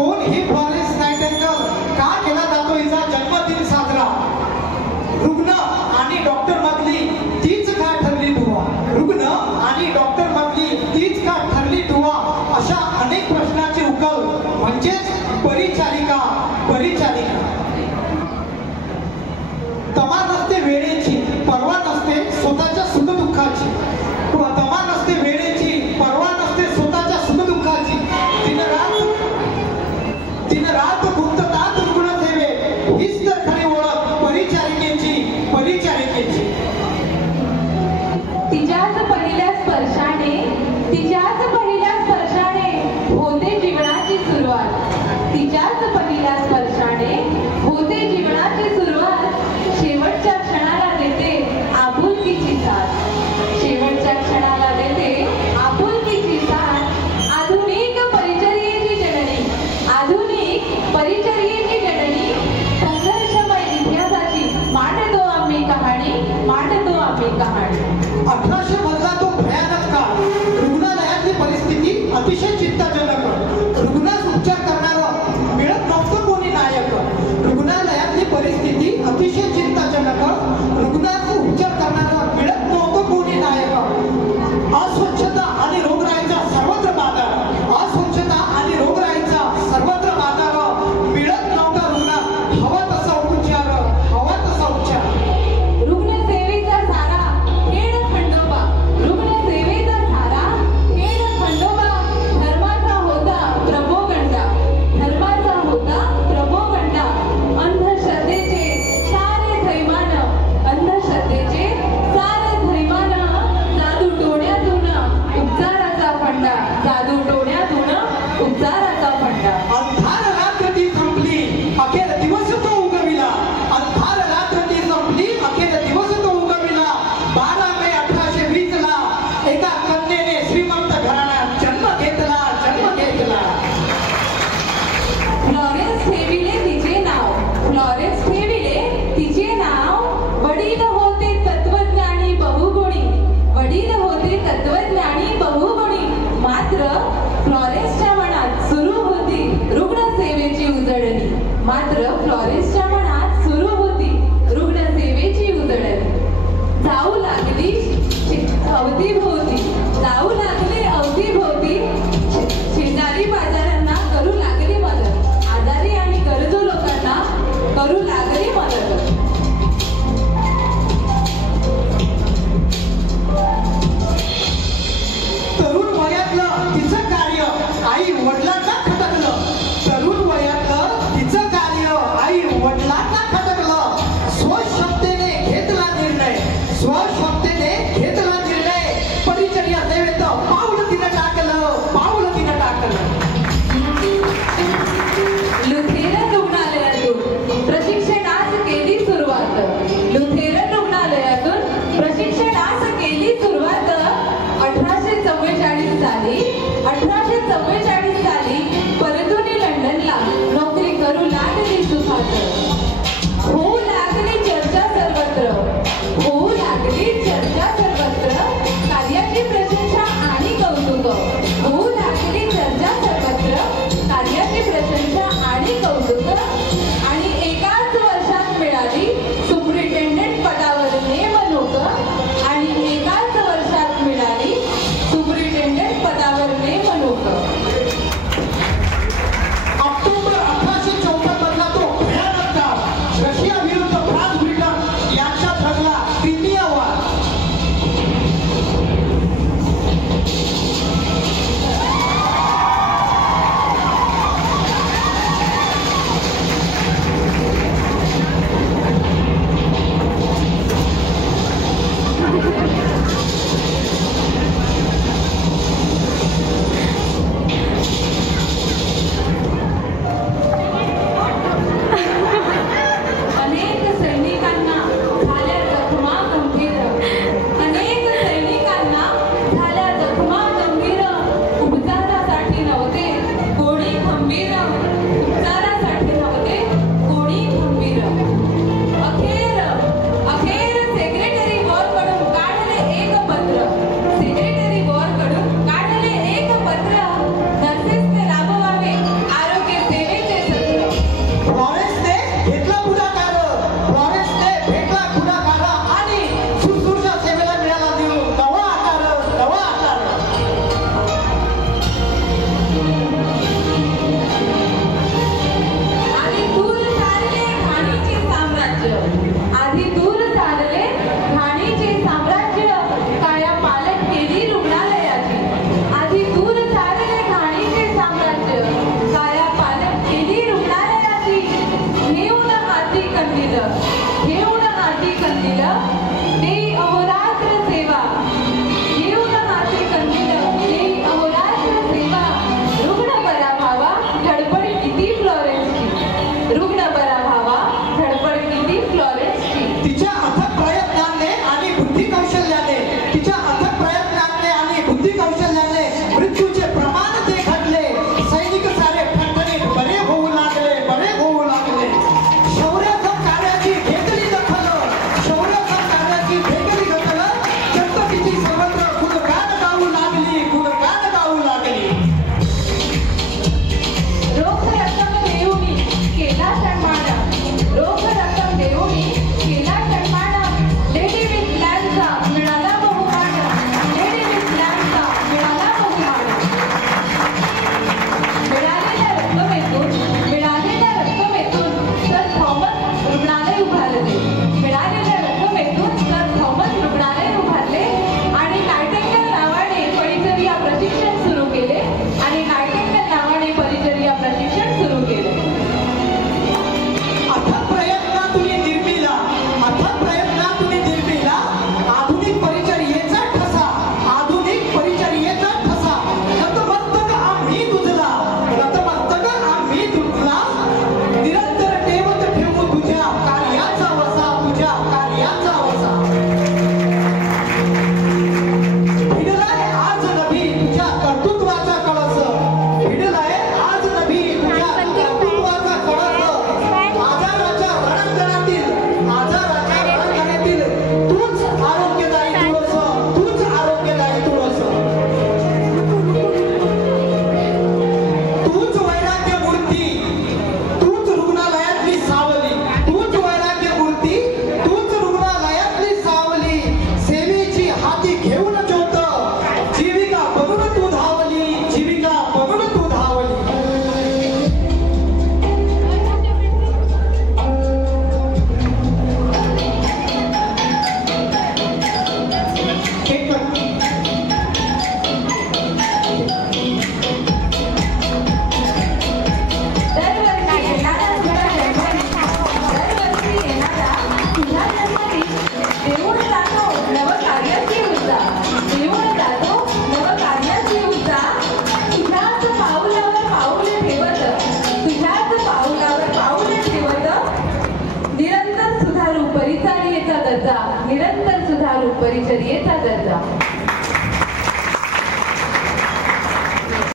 कोण ही Florence Nightingale? का केला जातो हिचा जन्मदिन साजरा? रुग्ण आणि डॉक्टर मधली तीच का ठरली दुवा? रुग्ण आणि डॉक्टर मधली तीच का ठरली दुवा? अशा अनेक प्रश्नाचे उकल म्हणजेच परिचारिका. परिचारिका तमा नसते वेळेची, पर्वा नसते स्वतःच्या सुखदुःखाची. तमा नसते वेळेची, पर्वा नसते स्वतःच्या सुखदुःखाची. दिन रात गुंततात रुग्णसेवेत, हीच तर खरी ओळख परिचारिकेची. परिचारिकेची तिच्याच पहिल्या स्पर्शाने, तिच्याच पहिल्या स्पर्शाने होते जीवनाची सुरुवात. तिच्याच पहिल्या स्पर्शाने होते जीवनाची सुरुवात. शेवटच्या क्षणाला देते आपुलकीची साथ. शेवटच्या क्षणाला देते आपुलकीची साथ. आधुनिक परिचर्येची जननी, आधुनिक परिचर्येची जननी. संघर्षमय इतिहासाची मांडतो आम्ही कहाणी, मांडतो आम्ही कहाणी. 1800 मधला तो भयानक काळ. रुग्णालयातली परिस्थिती अतिशय चिंताजनक. रुग्णास उपचार करणारं मिळत नव्हतं कोणी नायक. रुग्णालयातली परिस्थिती अतिशय चिंताजनक. रुग्णास उपचार करणारं मिळत नव्हतं कोणी नायक. अस्वच्छता आणि रोगराईचा सर्वत्र बाजार. अस्वच्छता आणि रोगराईचा सर्वत्र बाजार. मिळत नव्हता रुग्णात हवा तसा उपचार, हवा तसा उपचार. रुग्णसेवेचा सारा खेळ खंडोबा, रुग्णसेवेचा सारा खेळ खंडोबा. धर्माचा होता प्रभोगंडा, धर्माचा होता प्रभोगंडा. अंधश्रद्धेचे सारे थैमान, अंधश्रद्धेचे सारे थैमान. जादू टोण्यातून उपचाराचा फंडा, जादू टोण्यातून उपचाराचा फंडा. अंधार रात्र ती संपली, अखेर दिवस तो उगविला. अंधार रात्र ती संपली, अखेर दिवस तो उगविला. 12 मे 1820 ला एका कन्येने श्रीमंत घराण्यात जन्म घेतला, जन्म घेतला. फ्लॉरेन्स ठेविले तिचे नाव, फ्लॉरेन्स ठेविले तिचे नाव. वडील होते तत्वज्ञानी बहुगुणी, वडील होते तत्वज्ञानी बहुगुणी. मात्र फ्लॉरेन्सच्या मनात सुरू होती रुग्णसेवेची उजळणी. मात्र फ्लॉरेन्सच्या मनात सुरू होती रुग्णसेवेची उजळणी. जाऊ लागली अवतीभोवती, जाऊ लागले अवतीभोवती. शेजारी बाजारांना करू लागली मदत, आजारी आणि गरजू लोकांना करू लागली मदत. तरुण वयातलं तिचं कार्य आई वडिलांना खटकलं. तरुण वयातलं तिचं कार्य आई वडिलांना खटकलं. स्वक्षमतेने घेतला निर्णय, स्वक्षमतेने घेतला निर्णय. परिचर्या सेवेत पाऊल तिनं टाकलं, पाऊल तिनं टाकलं. लुथेरन रुग्णालयातून प्रशिक्षणास केली सुरुवात, लुथेरन रुग्णालयातून प्रशिक्षणास केली सुरुवात. 1844 साली, 1844 साली परतून लंडनला नोकरी करू लागली सुखात. होऊ लागली चर्चा सर्वत्र, होऊ लागली चर्चा सर्वत्र. कार्याची प्रशंसा आणि कौतुक, होऊ लागली चर्चा सर्वत्र. कार्याची प्रशंसा आणि कौतुक. आणि एकाच वर्षात मिळाली सुपरिटेंडेंट पदावर नेमणूक. आणि एकाच वर्षात मिळाली सुपरिटेंडेंट पदावर दर्जा, निरंतर सुधारू परिचर्येचा दर्जा.